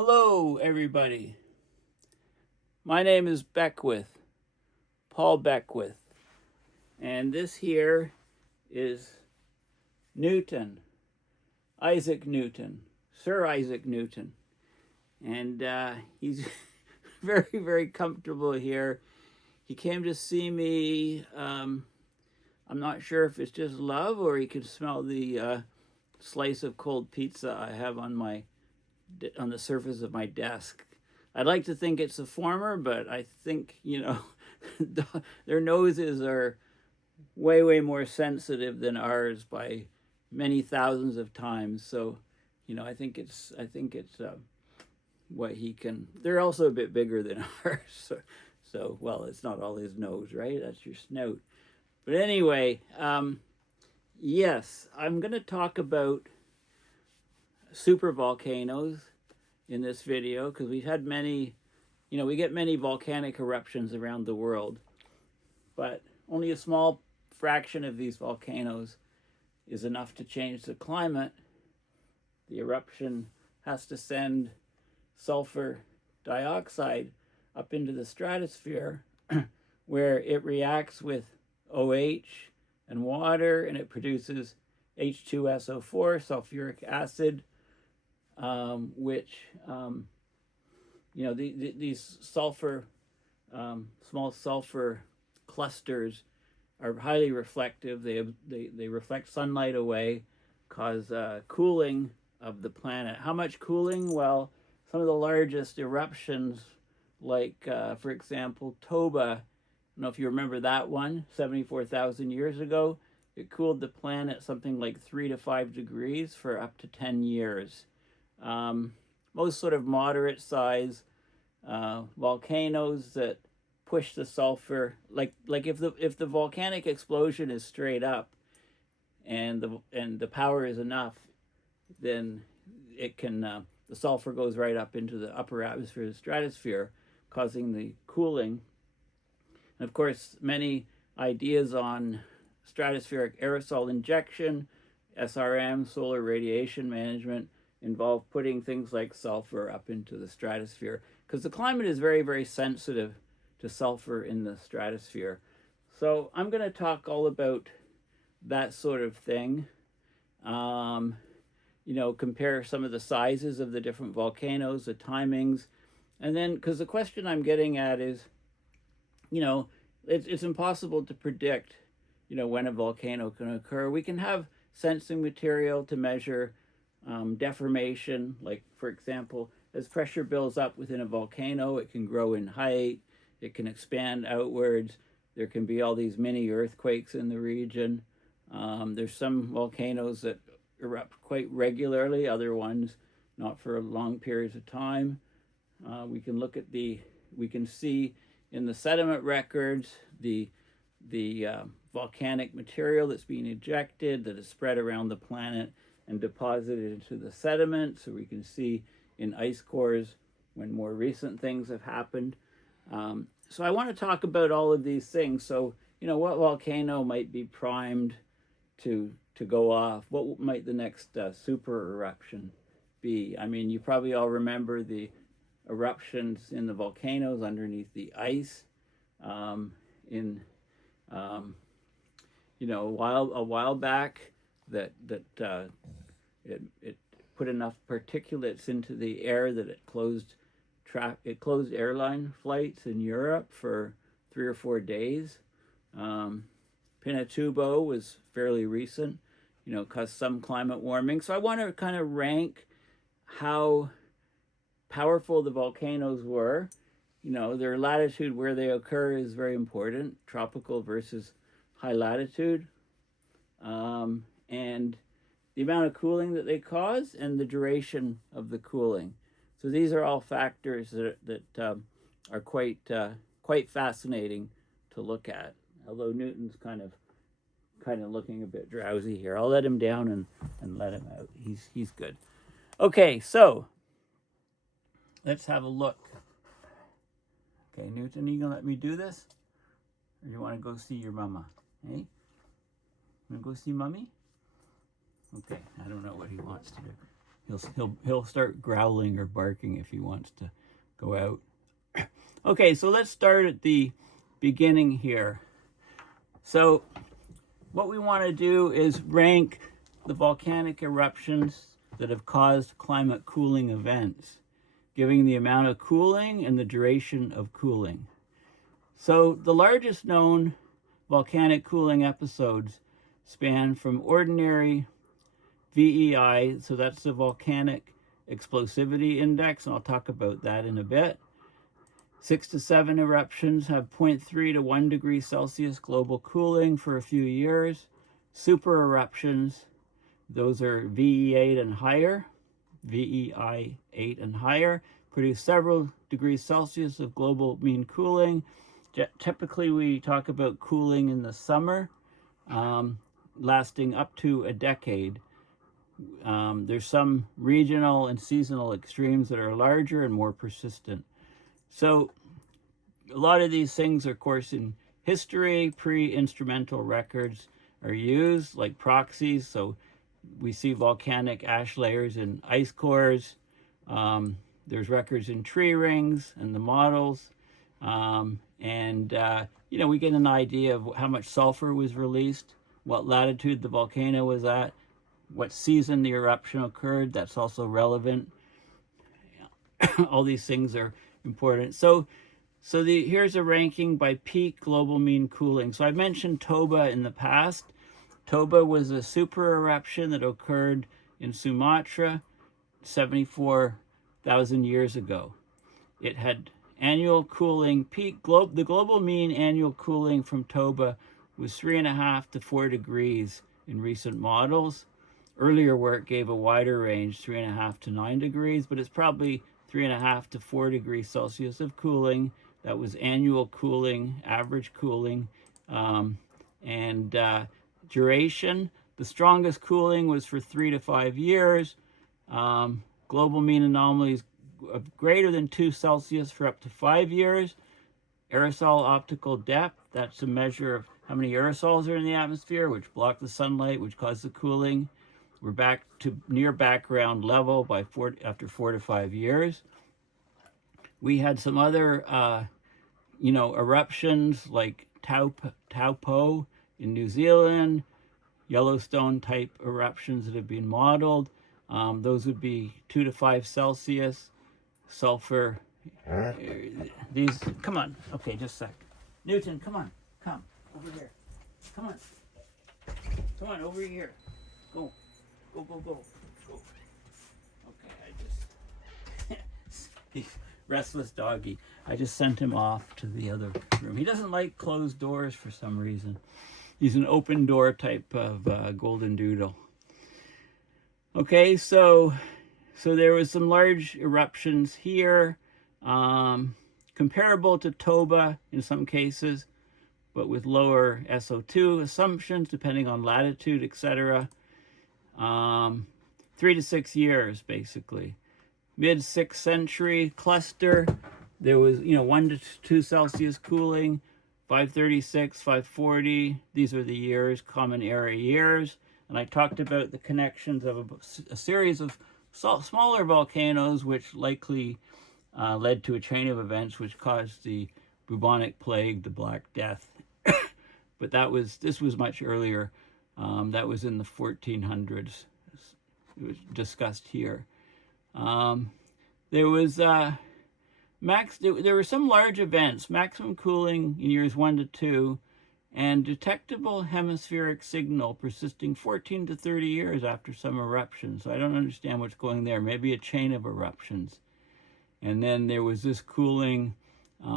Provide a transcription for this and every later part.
Hello, everybody. My name is Beckwith, Paul Beckwith, and this here is Newton, Isaac Newton, Sir Isaac Newton, and he's very, very comfortable here. He came to see me. I'm not sure if it's just love or he could smell the slice of cold pizza I have on the surface of my desk. I'd like to think it's the former, but I think, their noses are way, way more sensitive than ours by many thousands of times. So, I think it's what he can. They're also a bit bigger than ours. So well, it's not all his nose, right? That's your snout. But anyway, yes, I'm going to talk about super-volcanoes in this video because we've had many, we get many volcanic eruptions around the world, but only a small fraction of these volcanoes is enough to change the climate. The eruption has to send sulfur dioxide up into the stratosphere where it reacts with OH and water and it produces H2SO4, sulfuric acid, which, these sulfur, small sulfur clusters are highly reflective. They reflect sunlight away, cause cooling of the planet. How much cooling? Well, some of the largest eruptions, like, for example, Toba, I don't know if you remember that one, 74,000 years ago. It cooled the planet something like 3 to 5 degrees for up to 10 years. Most sort of moderate size volcanoes that push the sulfur, like if the volcanic explosion is straight up and the power is enough, then it can the sulfur goes right up into the upper atmosphere, the stratosphere, causing the cooling. And of course, many ideas on stratospheric aerosol injection, SRM, solar radiation management, involve putting things like sulfur up into the stratosphere because the climate is very, very sensitive to sulfur in the stratosphere. So I'm going to talk all about that sort of thing. Compare some of the sizes of the different volcanoes, the timings, and then because the question I'm getting at is, it's impossible to predict, when a volcano can occur. We can have sensing material to measure deformation, like, for example, as pressure builds up within a volcano, it can grow in height, it can expand outwards, there can be all these mini earthquakes in the region. There's some volcanoes that erupt quite regularly, other ones not for long periods of time. We can see in the sediment records the volcanic material that's being ejected, that is spread around the planet and deposited into the sediment. So we can see in ice cores when more recent things have happened. So I want to talk about all of these things. So, what volcano might be primed to go off? What might the next super eruption be? I mean, you probably all remember the eruptions in the volcanoes underneath the ice a while back that it put enough particulates into the air that it closed airline flights in Europe for 3 or 4 days. Pinatubo was fairly recent, caused some climate warming. So I want to kind of rank how powerful the volcanoes were. Their latitude where they occur is very important, tropical versus high latitude, and the amount of cooling that they cause and the duration of the cooling. So these are all factors that are quite fascinating to look at. Although Newton's kind of looking a bit drowsy here. I'll let him down and let him out. He's good. Okay, so let's have a look. Okay, Newton, are you gonna let me do this? Or do you want to go see your mama? Hey? You wanna go see mommy? Okay, I don't know what he wants to do. He'll start growling or barking if he wants to go out. Okay, so let's start at the beginning here. So what we want to do is rank the volcanic eruptions that have caused climate cooling events, giving the amount of cooling and the duration of cooling. So the largest known volcanic cooling episodes span from ordinary VEI, so that's the volcanic explosivity index, and I'll talk about that in a bit. 6 to 7 eruptions have 0.3 to 1 degree Celsius global cooling for a few years. Super eruptions, those are VE8 and higher, VEI 8 and higher, produce several degrees Celsius of global mean cooling. Typically, we talk about cooling in the summer, lasting up to a decade. There's some regional and seasonal extremes that are larger and more persistent. So a lot of these things, of course, in history, pre-instrumental records are used, like proxies. So we see volcanic ash layers in ice cores. There's records in tree rings and the models. We get an idea of how much sulfur was released, what latitude the volcano was at, what season the eruption occurred. That's also relevant. All these things are important. So here's a ranking by peak global mean cooling. So I mentioned Toba in the past. Toba was a super eruption that occurred in Sumatra 74,000 years ago. It had annual cooling peak. The global mean annual cooling from Toba was 3.5 to 4 degrees in recent models. Earlier work gave a wider range, 3.5 to 9 degrees, but it's probably 3.5 to 4 degrees Celsius of cooling. That was annual cooling, average cooling, and duration. The strongest cooling was for 3 to 5 years. Global mean anomalies of greater than 2 Celsius for up to 5 years. Aerosol optical depth, that's a measure of how many aerosols are in the atmosphere, which block the sunlight, which cause the cooling. We're back to near background level after 4 to 5 years. We had some other, eruptions like Taupo in New Zealand, Yellowstone type eruptions that have been modeled. Those would be 2 to 5 Celsius. Sulphur. These, come on. Okay, just a sec. Newton, come on. Come over here. Come on. Come on, over here. Go. Go, go, go. Go. Okay, Restless doggy. I just sent him off to the other room. He doesn't like closed doors for some reason. He's an open door type of golden doodle. Okay, so there was some large eruptions here, comparable to Toba in some cases, but with lower SO2 assumptions depending on latitude, etc. 3 to 6 years, basically. Mid-6th century cluster, there was 1 to 2 Celsius cooling, 536, 540. These are the years, common era years. And I talked about the connections of a series of smaller volcanoes, which likely led to a chain of events which caused the bubonic plague, the Black Death. But this was much earlier. That was in the 1400s. It was discussed here. There was there were some large events, maximum cooling in years 1 to 2, and detectable hemispheric signal persisting 14 to 30 years after some eruption. So I don't understand what's going there. Maybe a chain of eruptions. And then there was this cooling.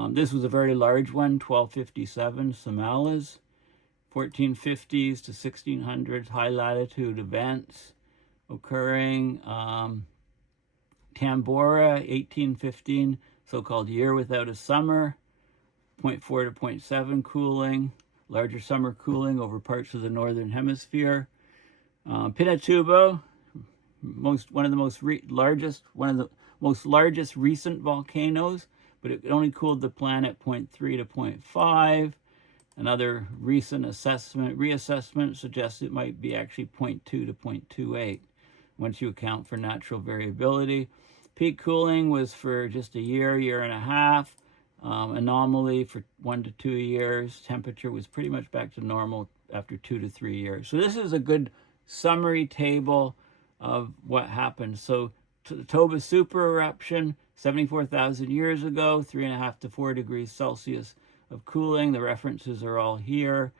This was a very large one, 1257, Somalis, 1450s to 1600s, high latitude events occurring. Tambora, 1815, so-called year without a summer, 0.4 to 0.7 cooling, larger summer cooling over parts of the northern hemisphere. Pinatubo, one of the most largest recent volcanoes, but it only cooled the planet 0.3 to 0.5. Another recent reassessment suggests it might be actually 0.2 to 0.28. once you account for natural variability. Peak cooling was for just a year and a half. Anomaly for 1 to 2 years. Temperature was pretty much back to normal after 2 to 3 years. So this is a good summary table of what happened. So the Toba super eruption, 74,000 years ago, 3.5 to 4 degrees Celsius of cooling. The references are all here.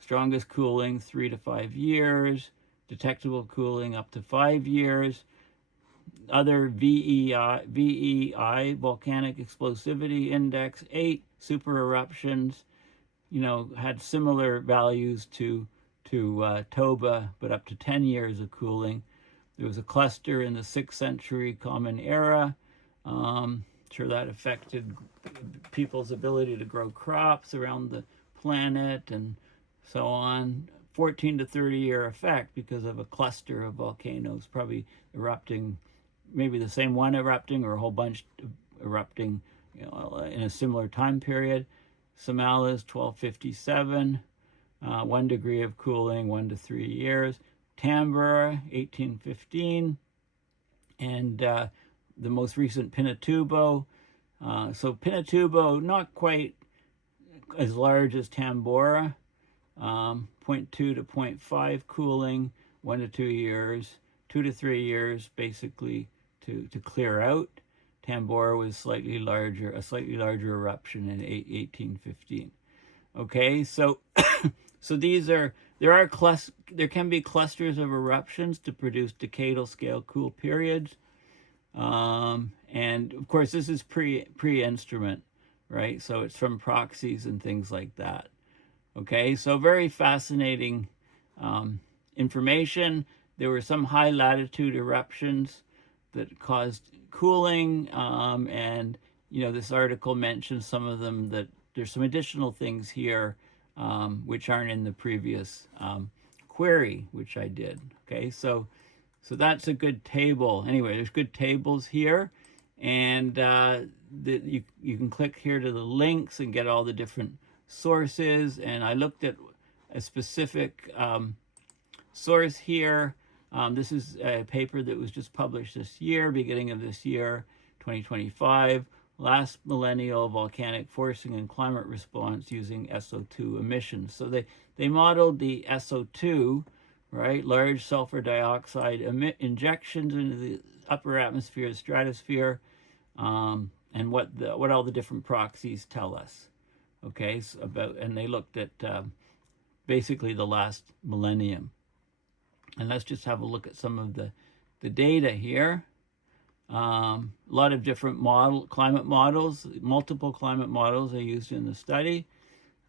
Strongest cooling, 3 to 5 years. Detectable cooling up to 5 years. Other VEI, volcanic explosivity index, 8. Super eruptions, had similar values to Toba, but up to 10 years of cooling. There was a cluster in the 6th century Common Era. Sure that affected people's ability to grow crops around the planet and so on. 14 to 30 year effect because of a cluster of volcanoes probably erupting, maybe the same one erupting or a whole bunch erupting in a similar time period. Somalis, 1257, 1 degree of cooling, 1 to 3 years. Tambora, 1815, and the most recent Pinatubo. So Pinatubo, not quite as large as Tambora, 0.2 to 0.5 cooling, 1 to 2 years, 2 to 3 years basically to clear out. Tambora was a slightly larger eruption in 1815. Okay, so so there can be clusters of eruptions to produce decadal scale cool periods. And of course this is pre-instrument, right? So it's from proxies and things like that. Okay, so very fascinating information. There were some high latitude eruptions that caused cooling, and this article mentions some of them, that there's some additional things here which aren't in the previous query which I did. Okay, so that's a good table. Anyway, there's good tables here, and you can click here to the links and get all the different sources. And I looked at a specific source here. This is a paper that was just published this year, beginning of this year, 2025, last millennial volcanic forcing and climate response using SO2 emissions. So they modeled the SO2, right, large sulfur dioxide injections into the upper atmosphere, stratosphere, and what all the different proxies tell us. Okay, so and they looked at basically the last millennium. And let's just have a look at some of the data here. A lot of different climate models, multiple climate models are used in the study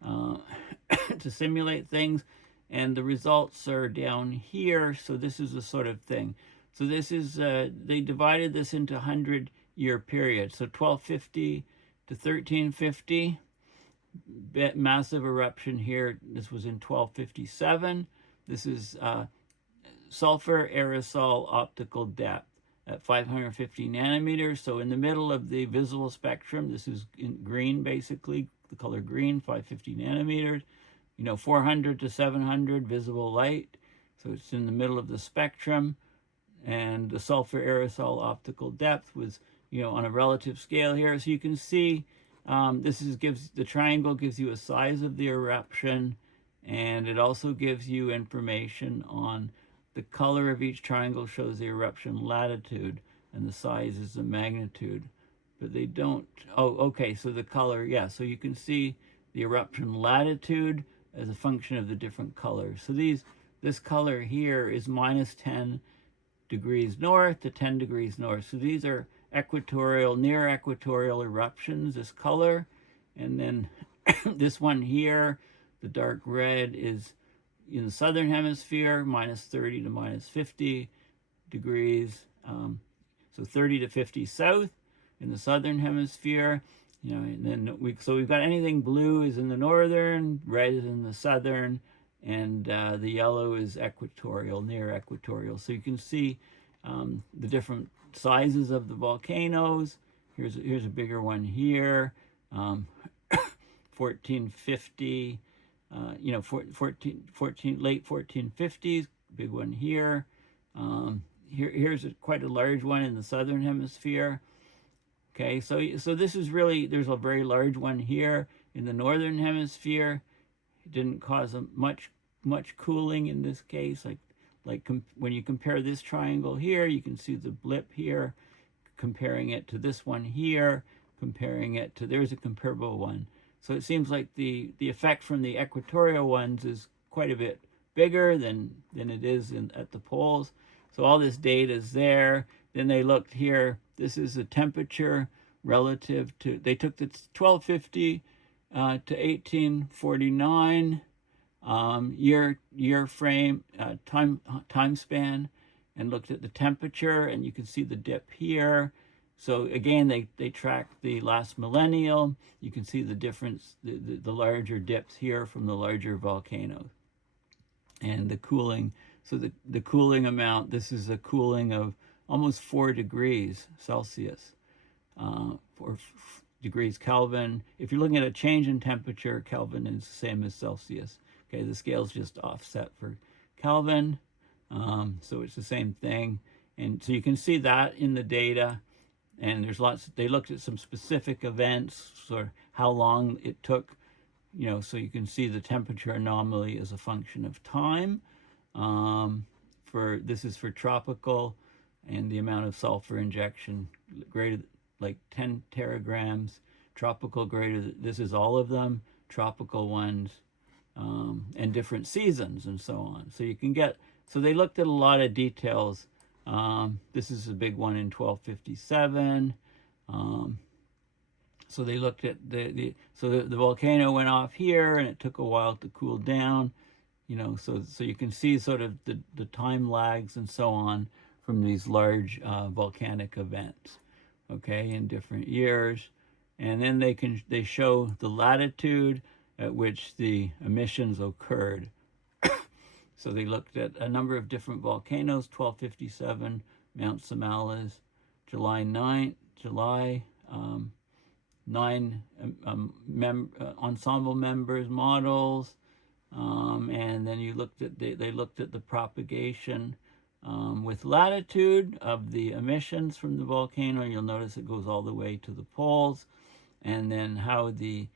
to simulate things. And the results are down here. So this is the sort of thing. So this is, they divided this into 100-year periods. So 1250 to 1350, massive eruption here. This was in 1257. This is sulfur aerosol optical depth at 550 nanometers. So in the middle of the visible spectrum, this is in green, basically, the color green, 550 nanometers. 400 to 700 visible light. So it's in the middle of the spectrum. And the sulfur aerosol optical depth was, on a relative scale here. So you can see the triangle gives you a size of the eruption, and it also gives you information on the color of each triangle shows the eruption latitude, and the size is the magnitude. But they don't, okay, so the color, yeah, so you can see the eruption latitude as a function of the different colors. So this color here is minus 10 degrees north to 10 degrees north. So these are equatorial, near equatorial eruptions, this color. And then this one here, the dark red, is in the southern hemisphere, minus 30 to minus 50 degrees. So 30 to 50 south in the southern hemisphere. And then we've got anything blue is in the northern, red is in the southern, and the yellow is equatorial, near equatorial. So you can see the different sizes of the volcanoes. Here's a bigger one here, 1450, late 1450s, big one here. here's quite a large one in the southern hemisphere. Okay, so this is really, there's a very large one here in the northern hemisphere. It didn't cause much cooling in this case. When you compare this triangle here, you can see the blip here, comparing it to this one here, comparing it to, there's a comparable one. So it seems like the effect from the equatorial ones is quite a bit bigger than it is at the poles. So all this data is there. Then they looked here. This is the temperature relative to, they took the 1250 to 1849 year frame, time span, and looked at the temperature, and you can see the dip here. So again, they tracked the last millennial. You can see the difference, the larger dips here from the larger volcanoes. And the cooling, so the cooling amount, this is a cooling of almost 4 degrees Celsius, 4 degrees Kelvin. If you're looking at a change in temperature, Kelvin is the same as Celsius. Okay, the scale's just offset for Kelvin, so it's the same thing. And so you can see that in the data. And there's lots, they looked at some specific events, sort of how long it took, so you can see the temperature anomaly as a function of time. This is for tropical, and the amount of sulfur injection greater, like 10 teragrams, tropical greater, this is all of them, tropical ones, and different seasons and so on. So you can get, so they looked at a lot of details. This is a big one in 1257. So they looked at the volcano went off here, and it took a while to cool down, so you can see sort of the time lags and so on from these large volcanic events, okay, in different years. And then they show the latitude at which the emissions occurred. So they looked at a number of different volcanoes, 1257, Mount Somali's, July 9th, July 9 ensemble members models, and then you looked at they looked at the propagation with latitude of the emissions from the volcano. You'll notice it goes all the way to the poles, and then how the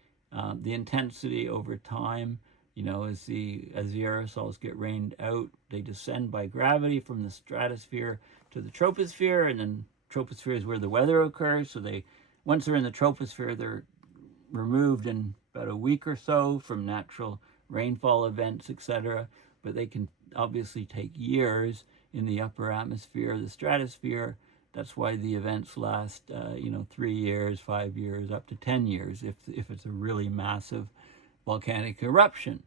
intensity over time, as the aerosols get rained out, they descend by gravity from the stratosphere to the troposphere, and then troposphere is where the weather occurs. So once they're in the troposphere, they're removed in about a week or so from natural rainfall events, etc. But they can obviously take years in the upper atmosphere, the stratosphere. That's why the events last, 3 years, 5 years, up to 10 years, if it's a really massive volcanic eruption.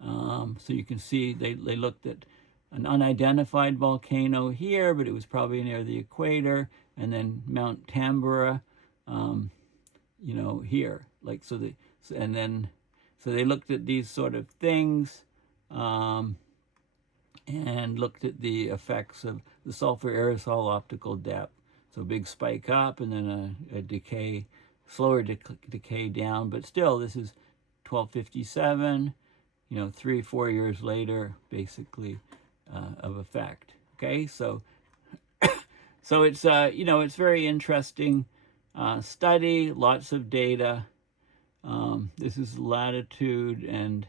So you can see they looked at an unidentified volcano here, but it was probably near the equator, and then Mount Tambora, here. So they looked at these sort of things, and looked at the effects of the sulfur aerosol optical depth. So big spike up, and then a decay, slower decay down, but still this is 1257, 3-4 years later, basically, of effect. Okay, so it's it's very interesting study, lots of data. This is latitude and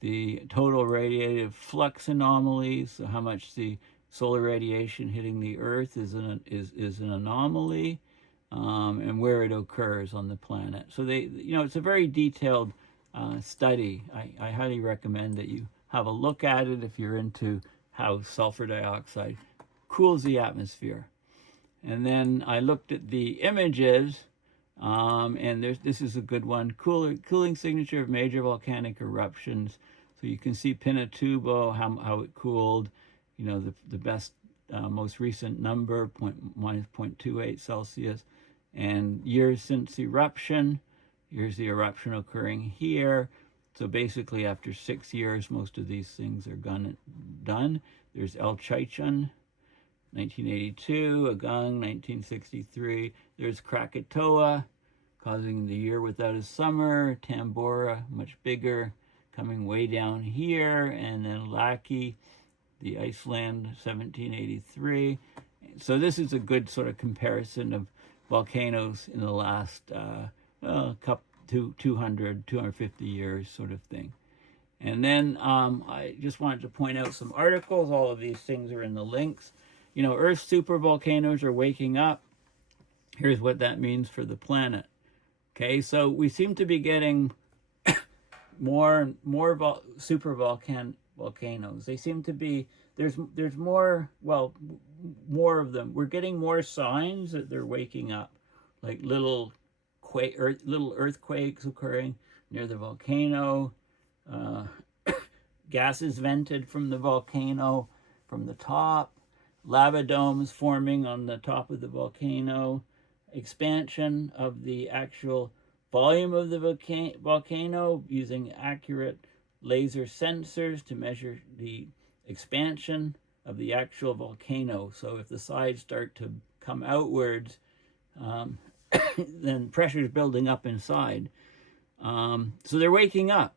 the total radiative flux anomalies, so how much the solar radiation hitting the Earth is an anomaly, and where it occurs on the planet. So it's a very detailed study. I highly recommend that you have a look at it if you're into how sulfur dioxide cools the atmosphere. And then I looked at the images, and this is a good one, cooling signature of major volcanic eruptions. So you can see Pinatubo, how it cooled, the best, most recent number, minus 0.28 Celsius, and years since eruption. Here's the eruption occurring here. So basically after 6 years, most of these things are done. There's El Chichon, 1982, Agung, 1963. There's Krakatoa, causing the year without a summer. Tambora, much bigger, coming way down here. And then Laki, the Iceland, 1783. So this is a good sort of comparison of volcanoes in the last couple, 200, 250 years sort of thing. And then I just wanted to point out some articles. All of these things are in the links. You know, Earth's supervolcanoes are waking up. Here's what that means for the planet. Okay, so we seem to be getting more volcanoes. They seem to be, there's more, well, more of them. We're getting more signs that they're waking up, like little earthquakes occurring near the volcano, gases vented from the volcano from the top, lava domes forming on the top of the volcano, expansion of the actual volume of the volcano using accurate laser sensors to measure the expansion of the actual volcano. So if the sides start to come outwards, then pressure is building up inside. So they're waking up.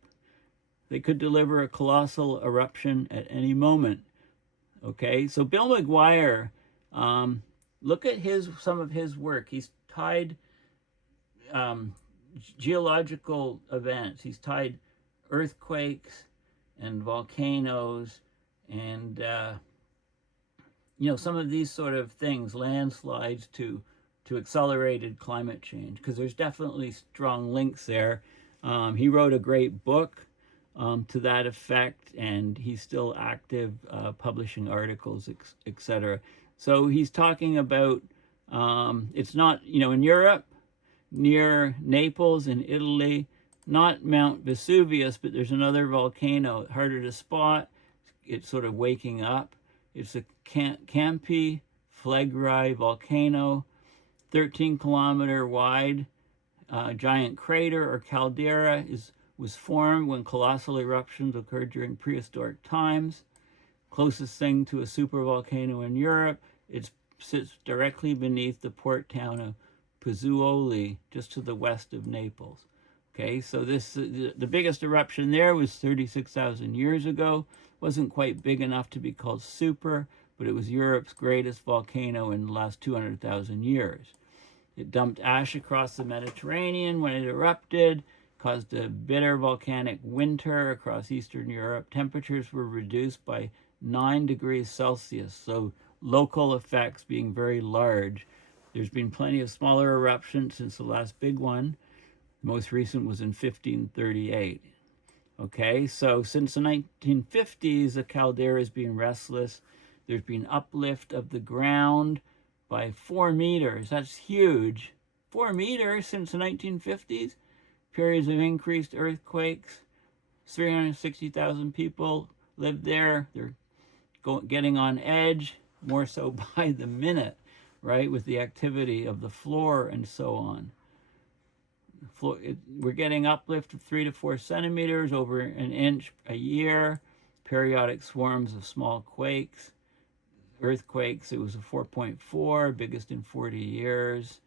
They could deliver a colossal eruption at any moment. Okay, so Bill McGuire, look at some of his work. He's tied geological events. He's tied earthquakes and volcanoes and some of these sort of things, landslides, to accelerated climate change, because there's definitely strong links there. He wrote a great book to that effect, and he's still active publishing articles, etc. So he's talking about, it's not, in Europe, near Naples in Italy, not Mount Vesuvius, but there's another volcano, harder to spot. It's sort of waking up. It's a Campi Flegrei volcano, 13-kilometer wide giant crater or caldera was formed when colossal eruptions occurred during prehistoric times. Closest thing to a supervolcano in Europe, it sits directly beneath the port town of Pozzuoli, just to the west of Naples. Okay, so the biggest eruption there was 36,000 years ago. Wasn't quite big enough to be called super, but it was Europe's greatest volcano in the last 200,000 years. It dumped ash across the Mediterranean when it erupted, caused a bitter volcanic winter across Eastern Europe. Temperatures were reduced by 9 degrees Celsius, so local effects being very large. There's been plenty of smaller eruptions since the last big one. The most recent was in 1538. Okay, so since the 1950s, the caldera has been restless. There's been uplift of the ground by 4 meters. That's huge. 4 meters since the 1950s. Periods of increased earthquakes. 360,000 people live there. They're getting on edge, more so by the minute, right, with the activity of the floor and so on. We're getting uplift of 3 to 4 centimeters, over an inch a year. Periodic swarms of small quakes. Earthquakes, it was a 4.4, biggest in 40 years,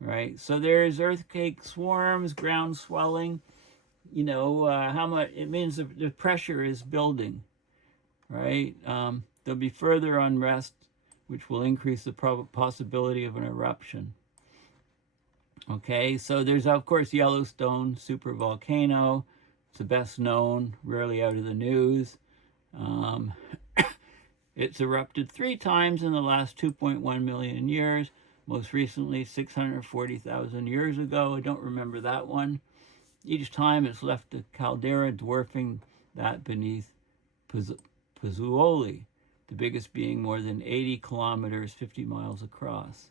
right? So there's earthquake swarms, ground swelling. How much it means the pressure is building, right? There'll be further unrest, which will increase the possibility of an eruption. Okay, so there's, of course, Yellowstone supervolcano. It's the best known, rarely out of the news. It's erupted 3 times in the last 2.1 million years. Most recently, 640,000 years ago. I don't remember that one. Each time it's left a caldera dwarfing that beneath Pozzuoli, the biggest being more than 80 kilometers, 50 miles across.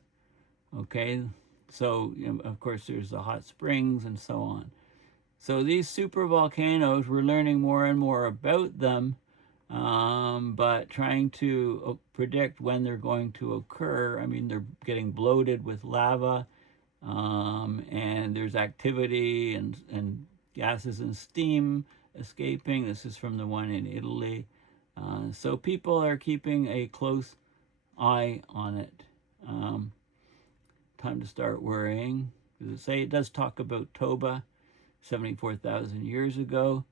Okay, so of course there's the hot springs and so on. So these supervolcanoes, we're learning more and more about them, but trying to predict when they're going to occur. I mean, they're getting bloated with lava, and there's activity and gases and steam escaping. This is from the one in Italy. So people are keeping a close eye on it. Time to start worrying. It does talk about Toba, 74,000 years ago.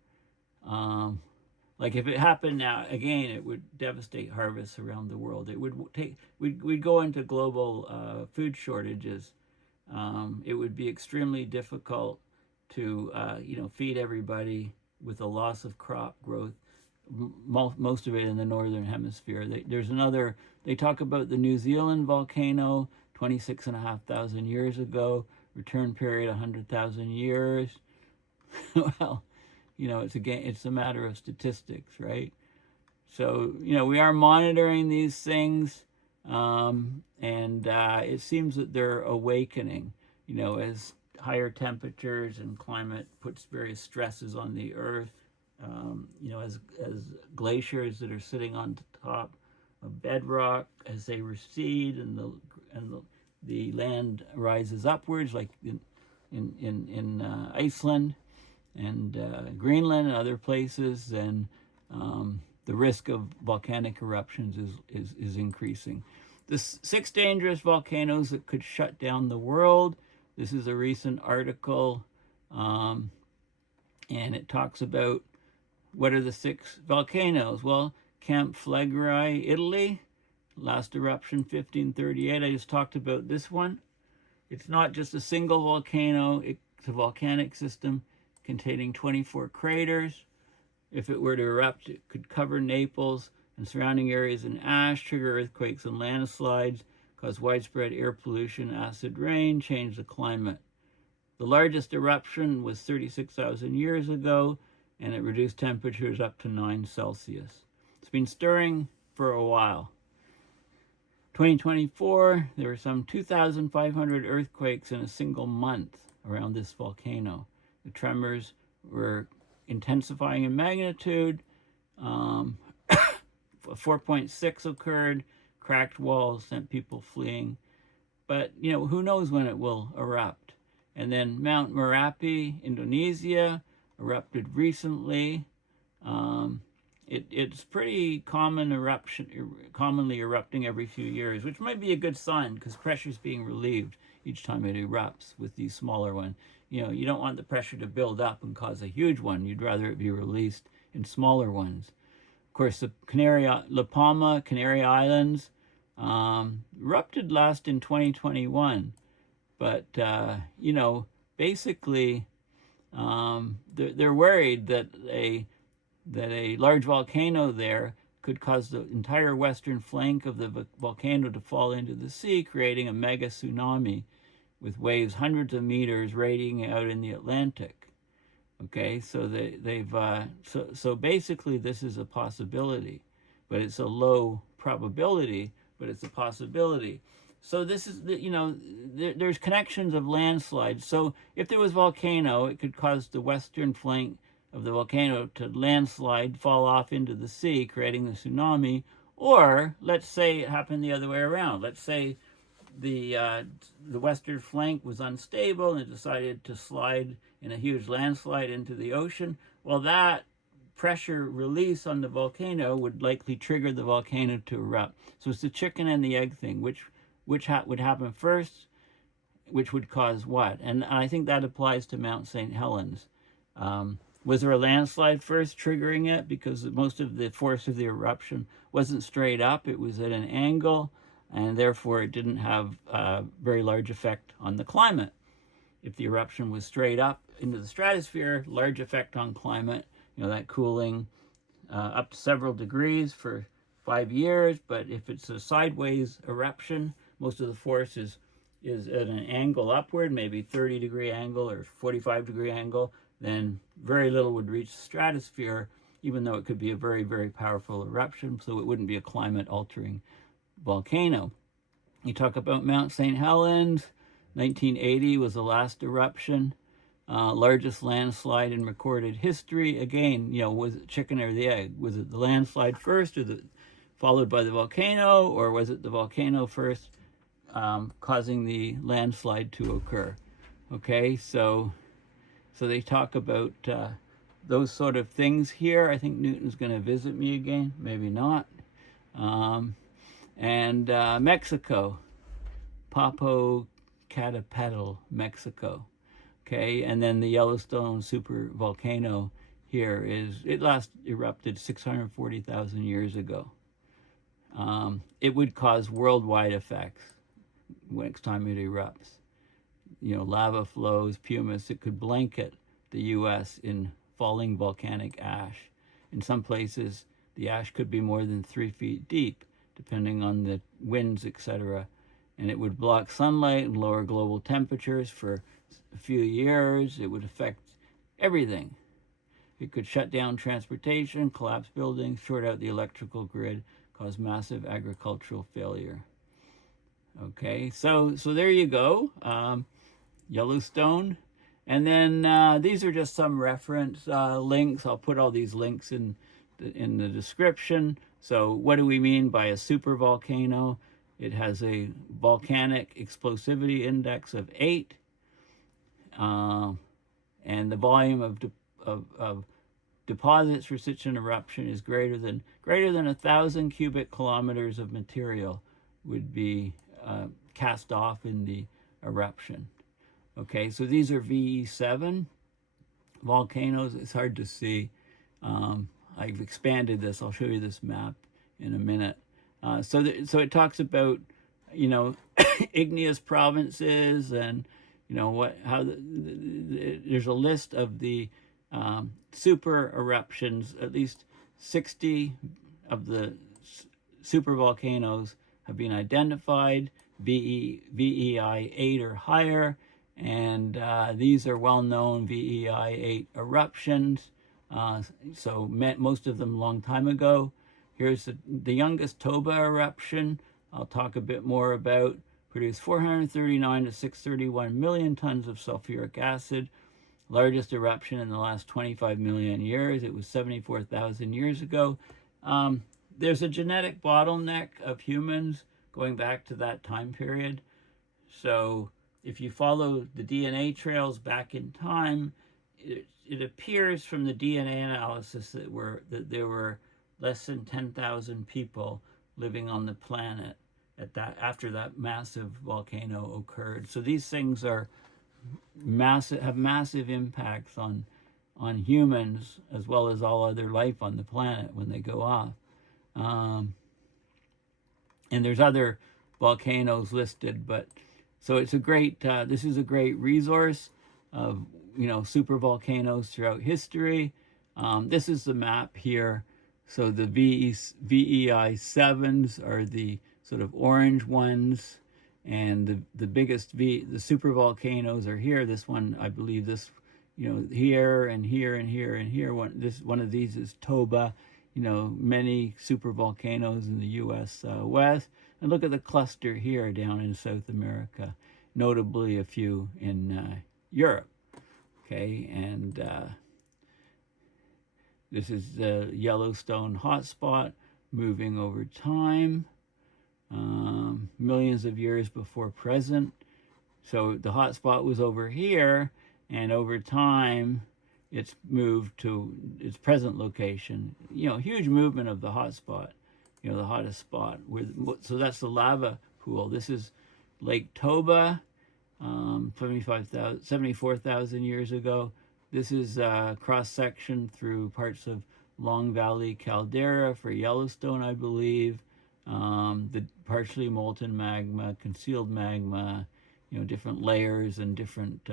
Like if it happened now, again, it would devastate harvests around the world. It would take, we'd go into global food shortages. It would be extremely difficult to, feed everybody with a loss of crop growth, most of it in the northern hemisphere. They talk about the New Zealand volcano, 26,500 years ago, return period 100,000 years. Well, it's a matter of statistics, right? So, we are monitoring these things, and it seems that they're awakening, as higher temperatures and climate puts various stresses on the earth, as glaciers that are sitting on top of bedrock, as they recede and the land rises upwards, like in Iceland and Greenland and other places, then the risk of volcanic eruptions is increasing. The 6 dangerous volcanoes that could shut down the world. This is a recent article, and it talks about what are the 6 volcanoes. Well, Camp Flegrei, Italy, last eruption 1538. I just talked about this one. It's not just a single volcano, it's a volcanic system containing 24 craters. If it were to erupt, it could cover Naples and surrounding areas in ash, trigger earthquakes and landslides, cause widespread air pollution, acid rain, change the climate. The largest eruption was 36,000 years ago, and it reduced temperatures up to 9 Celsius. It's been stirring for a while. 2024, there were some 2,500 earthquakes in a single month around this volcano. The tremors were intensifying in magnitude. 4.6 occurred. Cracked walls sent people fleeing. But, who knows when it will erupt. And then Mount Merapi, Indonesia, erupted recently. It's pretty commonly erupting every few years, which might be a good sign because pressure is being relieved each time it erupts with these smaller ones. You don't want the pressure to build up and cause a huge one. You'd rather it be released in smaller ones. Of course, the La Palma, Canary Islands, erupted last in 2021. But, basically, they're worried that a large volcano there could cause the entire western flank of the volcano to fall into the sea, creating a mega tsunami with waves hundreds of meters radiating out in the Atlantic. Okay, so so basically this is a possibility, but it's a low probability, but it's a possibility. So this is there's connections of landslides. So if there was volcano, it could cause the western flank of the volcano to landslide, fall off into the sea, creating the tsunami. Or let's say it happened the other way around. Let's say the western flank was unstable and it decided to slide in a huge landslide into the ocean. Well, that pressure release on the volcano would likely trigger the volcano to erupt. So it's the chicken and the egg thing. Which would happen first? Which would cause what? And I think that applies to Mount St. Helens. Was there a landslide first triggering it? Because most of the force of the eruption wasn't straight up. It was at an angle, and therefore it didn't have a very large effect on the climate. If the eruption was straight up into the stratosphere, large effect on climate, that cooling up to several degrees for 5 years. But if it's a sideways eruption, most of the force is at an angle upward, maybe 30-degree angle or 45-degree angle, then very little would reach the stratosphere, even though it could be a very, very powerful eruption, so it wouldn't be a climate-altering volcano. You talk about Mount St. Helens, 1980 was the last eruption, largest landslide in recorded history. Again, was it chicken or the egg? Was it the landslide first, or followed by the volcano, or was it the volcano first causing the landslide to occur? Okay, so they talk about those sort of things here. I think Newton's going to visit me again, maybe not. And Mexico, Popocatépetl, Mexico. Okay, and then the Yellowstone super-volcano here is it last erupted 640,000 years ago. It would cause worldwide effects next time it erupts. You know, lava flows, pumice, it could blanket the U.S. in falling volcanic ash. In some places, the ash could be more than 3 feet deep, depending on the winds, etc. And it would block sunlight and lower global temperatures for a few years. It would affect everything. It could shut down transportation, collapse buildings, short out the electrical grid, cause massive agricultural failure. Okay, so there you go. Yellowstone. And then these are just some reference links. I'll put all these links in the description. So what do we mean by a supervolcano? It has a volcanic explosivity index of 8. And the volume of deposits for such an eruption is greater than 1,000 cubic kilometers of material would be cast off in the eruption. Okay, so these are VE7 volcanoes. It's hard to see. I've expanded this. I'll show you this map in a minute. So it talks about, you know, igneous provinces, and you know there's a list of the super eruptions. At least 60 of the super volcanoes have been identified, VEI 8 or higher, and these are well-known VEI 8 eruptions. So most of them a long time ago. Here's the youngest Toba eruption. I'll talk a bit more about. Produced 439 to 631 million tons of sulfuric acid. Largest eruption in the last 25 million years. It was 74,000 years ago. There's a genetic bottleneck of humans going back to that time period. So if you follow the DNA trails back in time, it appears from the DNA analysis that there were less than 10,000 people living on the planet after that massive volcano occurred. So these things are have massive impacts on humans as well as all other life on the planet when they go off. And there's other volcanoes listed, but so it's a great. This is a great resource of super volcanoes throughout history. This is the map here. So the VEI 7s are the sort of orange ones, and the biggest the super volcanoes are here. This one, I believe, here and here and here and here. One of these is Toba. Many super volcanoes in the U.S. West, and look at the cluster here down in South America, notably a few in Europe. Okay, and this is the Yellowstone hotspot moving over time, millions of years before present. So the hotspot was over here, and over time, it's moved to its present location. Huge movement of the hotspot, the hottest spot. So that's the lava pool. This is Lake Toba, 74,000 years ago. This is a cross-section through parts of Long Valley caldera for Yellowstone, I believe. The partially molten magma, concealed magma, different layers and different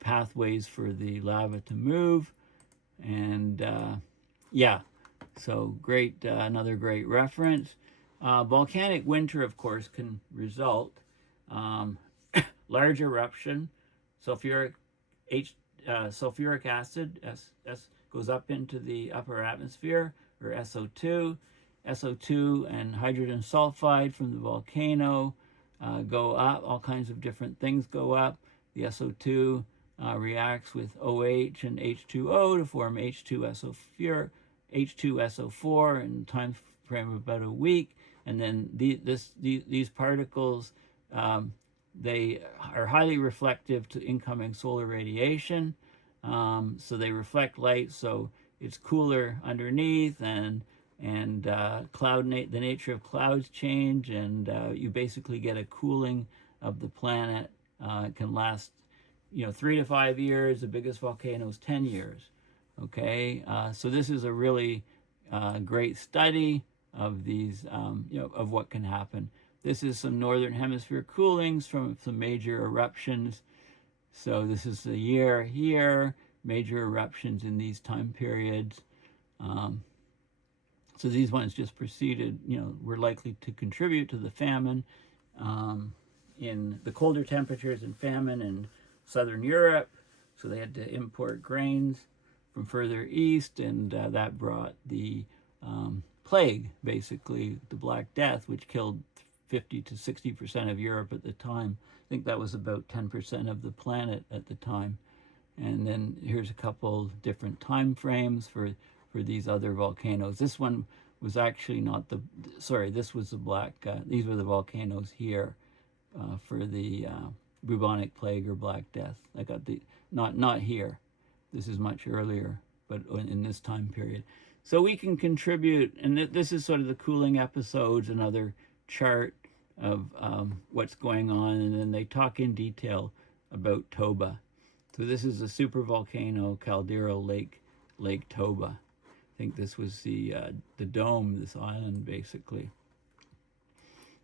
pathways for the lava to move. And so great, another great reference. Volcanic winter, of course, can result large eruption, sulfuric acid, S goes up into the upper atmosphere, or SO2. SO2 and hydrogen sulfide from the volcano go up. All kinds of different things go up. The SO2 reacts with OH and H2O to form H2SO4 in a time frame of about a week. And then these particles, they are highly reflective to incoming solar radiation. So they reflect light, so it's cooler underneath, and the nature of clouds change, and you basically get a cooling of the planet. It can last 3 to 5 years. The biggest volcano is 10 years. Okay, so this is a really great study of these, of what can happen. This is some northern hemisphere coolings from some major eruptions. So this is the year here, major eruptions in these time periods. So these ones just preceded, were likely to contribute to the famine in the colder temperatures and famine in southern Europe. So they had to import grains from further east, and that brought the plague, basically the Black Death, which killed 50 to 60% of Europe at the time. I think that was about 10% of the planet at the time. And then here's a couple different time frames for these other volcanoes. This one was actually not the, sorry, this was the black, these were the volcanoes here for the bubonic plague or Black Death. I got the, not here. This is much earlier, but in this time period. So we can contribute, and this is sort of the cooling episodes, another chart of what's going on, and then they talk in detail about Toba. So this is a supervolcano, caldera Lake Toba. I think this was the dome, this island, basically.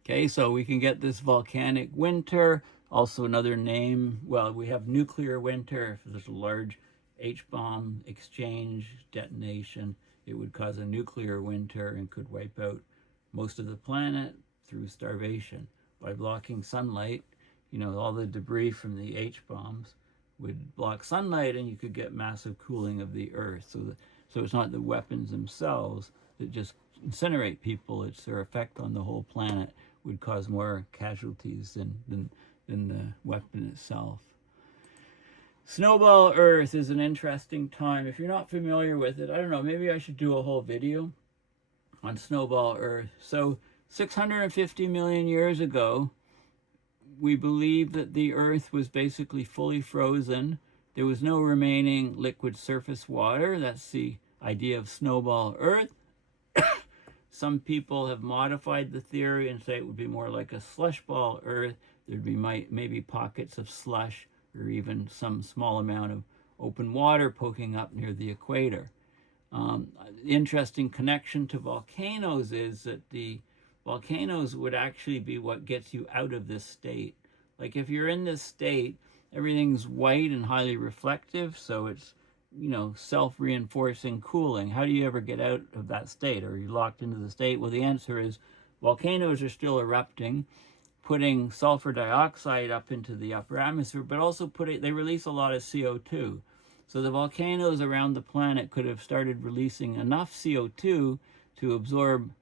Okay, so we can get this volcanic winter, also another name. Well, we have nuclear winter. If there's a large H-bomb exchange, detonation, it would cause a nuclear winter and could wipe out most of the planet through starvation. By blocking sunlight, all the debris from the H-bombs would block sunlight, and you could get massive cooling of the earth. So it's not the weapons themselves that just incinerate people, it's their effect on the whole planet would cause more casualties than the weapon itself. Snowball Earth is an interesting time. If you're not familiar with it, I don't know, maybe I should do a whole video on Snowball Earth. So 650 million years ago, we believe that the Earth was basically fully frozen. There was no remaining liquid surface water. That's the idea of Snowball Earth. Some people have modified the theory and say it would be more like a slush ball Earth. There'd be maybe pockets of slush or even some small amount of open water poking up near the equator. The interesting connection to volcanoes is that the volcanoes would actually be what gets you out of this state. Like if you're in this state, everything's white and highly reflective, so it's, self-reinforcing cooling. How do you ever get out of that state? Or are you locked into the state? Well, the answer is volcanoes are still erupting, putting sulfur dioxide up into the upper atmosphere, but also they release a lot of CO2. So the volcanoes around the planet could have started releasing enough CO2 to absorb,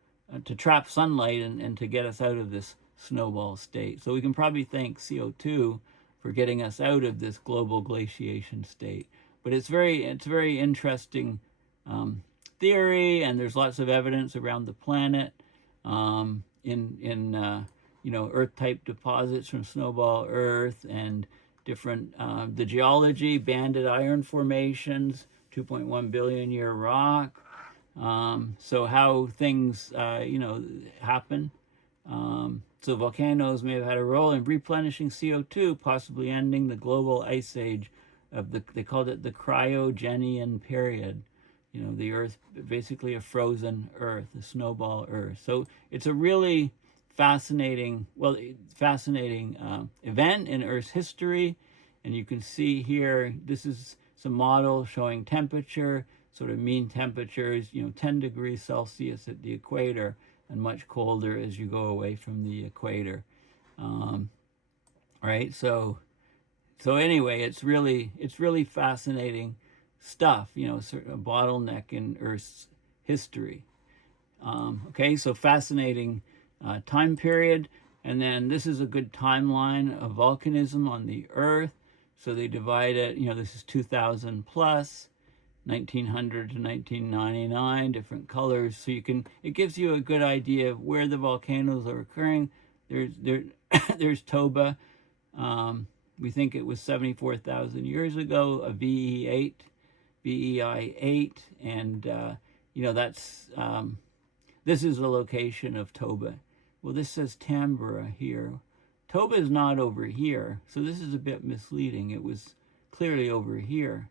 to trap sunlight and to get us out of this snowball state. So we can probably thank CO2 for getting us out of this global glaciation state. But it's very interesting theory, and there's lots of evidence around the planet in Earth-type deposits from Snowball Earth and different the geology, banded iron formations, 2.1 billion year rock. So how things happen. So volcanoes may have had a role in replenishing CO2, possibly ending the global ice age of they called it the cryogenian period. The Earth, basically a frozen Earth, a snowball Earth. So it's a really fascinating event in Earth's history. And you can see here, this is some models showing temperature, sort of mean temperatures, 10 degrees Celsius at the equator, and much colder as you go away from the equator. Right, so anyway, it's really fascinating stuff, sort of a bottleneck in Earth's history. Okay, so fascinating time period. And then this is a good timeline of volcanism on the Earth. So they divide it, this is 2000 plus, 1900 to 1999, different colors. So it gives you a good idea of where the volcanoes are occurring. There's Toba. We think it was 74,000 years ago, a VEI 8, and that's this is the location of Toba. Well, this says Tambora here. Toba is not over here, so this is a bit misleading. It was clearly over here.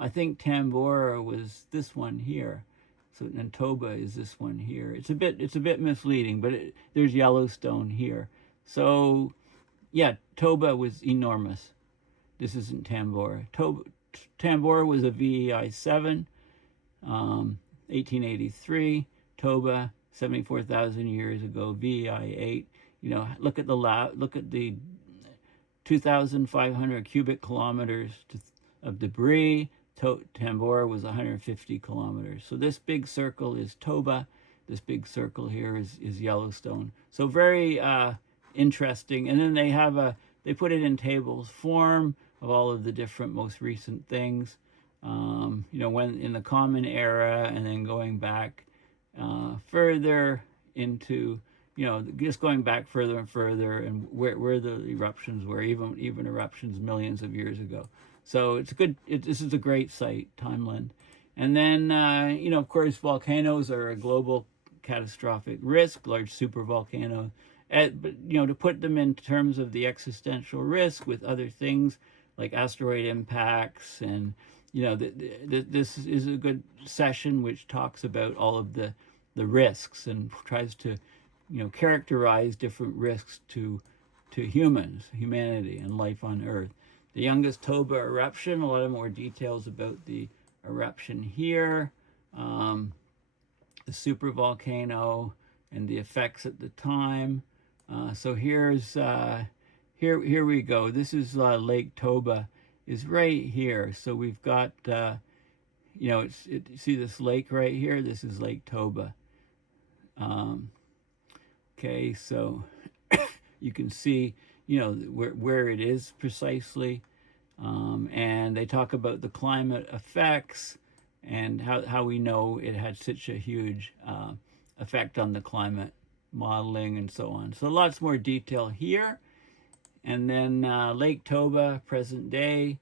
I think Tambora was this one here. So and Toba is this one here. It's a bit misleading, but there's Yellowstone here. So yeah, Toba was enormous. This isn't Tambora. Tambora was a VEI 7, 1883. Toba, 74,000 years ago, VEI 8. You know, look at the 2,500 cubic kilometers of debris. Tambora was 150 kilometers. So this big circle is Toba. This big circle here is Yellowstone. So very interesting. And then they put it in tables form of all of the different most recent things. You know, when in the Common Era, and then going back further into, you know, just going back further and further, and where the eruptions were, even eruptions millions of years ago. So it's good. This is a great site, Timeland. And then, you know, of course, volcanoes are a global catastrophic risk, large super-volcanoes. But, you know, to put them in terms of the existential risk with other things like asteroid impacts, and, you know, this is a good session which talks about all of the risks and tries to, you know, characterize different risks to humanity, and life on Earth. The youngest Toba eruption, a lot of more details about the eruption here, the super-volcano and the effects at the time. So here's here we go. This is Lake Toba is right here. So we've got you know, see this lake right here? This is Lake Toba. Okay, so you can see, you know, where it is precisely, and they talk about the climate effects and how we know it had such a huge effect on the climate modeling and so on. So lots more detail here. And then Lake Toba, present day.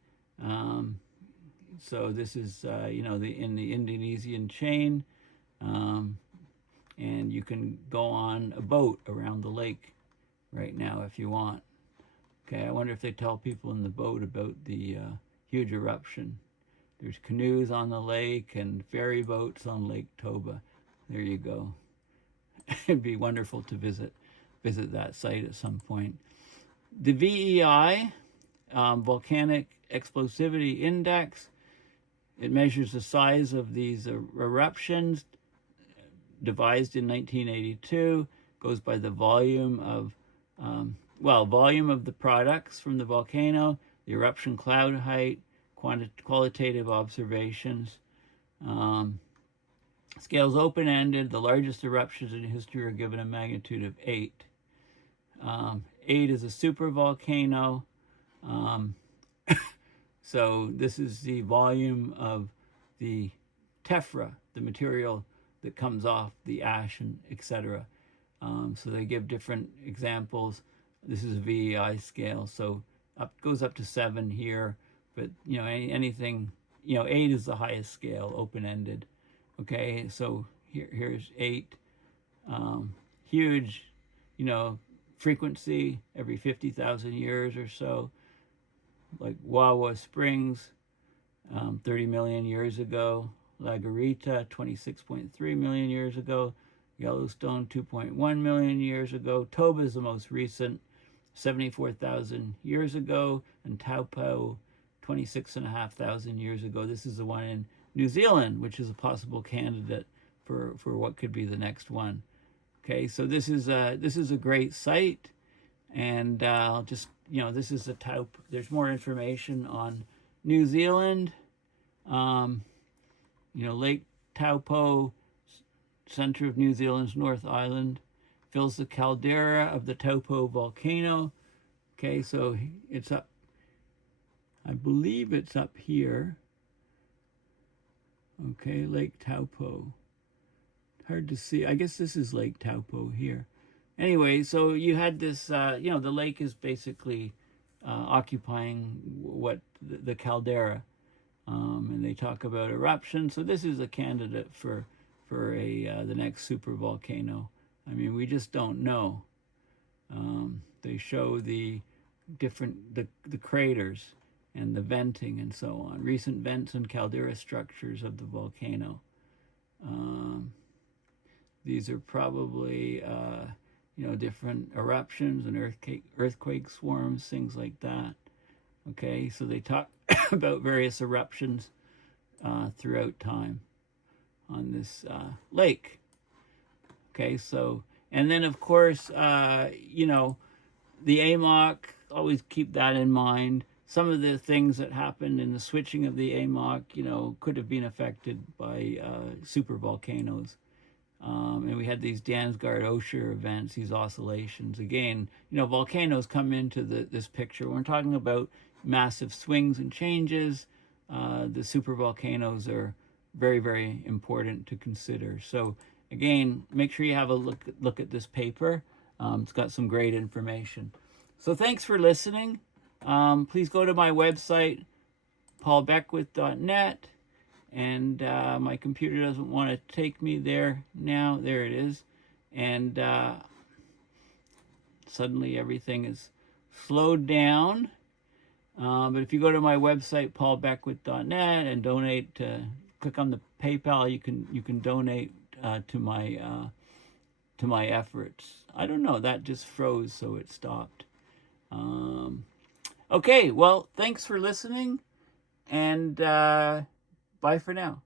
So this is you know, in the Indonesian chain, and you can go on a boat around the lake right now if you want. Okay, I wonder if they tell people in the boat about the huge eruption. There's canoes on the lake and ferry boats on Lake Toba. There you go. It'd be wonderful to visit that site at some point. The VEI, Volcanic Explosivity Index, it measures the size of these eruptions, devised in 1982, goes by the volume of volume of the products from the volcano, the eruption cloud height, qualitative observations. Scales open-ended. The largest eruptions in history are given a magnitude of 8. 8 is a super-volcano. So this is the volume of the tephra, the material that comes off the ash, and etc. So they give different examples. This is a VEI scale, so goes up to 7 here, but, you know, anything, you know, 8 is the highest scale, open-ended. Okay, so here's 8. Huge, you know, frequency every 50,000 years or so, like Wawa Springs, 30 million years ago. La Garita, 26.3 million years ago. Yellowstone, 2.1 million years ago. Toba is the most recent, 74,000 years ago. And Taupo, 26,500 years ago. This is the one in New Zealand, which is a possible candidate for what could be the next one. Okay, so this is a great site, and I'll just, you know, this is a Taupo. There's more information on New Zealand. You know, Lake Taupo, center of New Zealand's North Island, fills the caldera of the Taupo volcano. Okay, so it's up, I believe it's up here. Okay, Lake Taupo. Hard to see. I guess this is Lake Taupo here. Anyway, so you had this, you know, the lake is basically occupying what the caldera. And they talk about eruption. So this is a candidate for the next super volcano. I mean, we just don't know. They show the different the craters, and the venting and so on. Recent vents and caldera structures of the volcano. These are probably different eruptions and earthquake swarms, things like that. Okay, so they talk about various eruptions throughout time on this lake. Okay, so, and then of course, the AMOC, always keep that in mind. Some of the things that happened in the switching of the AMOC, could have been affected by super-volcanoes. And we had these Dansgaard-Oshur events, these oscillations. Again, volcanoes come into this picture. When we're talking about massive swings and changes, the super-volcanoes are very, very important to consider. So again, make sure you have a look at this paper. It's got some great information. So thanks for listening. Please go to my website, paulbeckwith.net. And my computer doesn't want to take me there now. There it is. And suddenly everything is slowed down. But if you go to my website, paulbeckwith.net, and donate, click on the PayPal, you can donate to my efforts. I don't know, that just froze, so it stopped. Okay, well, thanks for listening, and bye for now.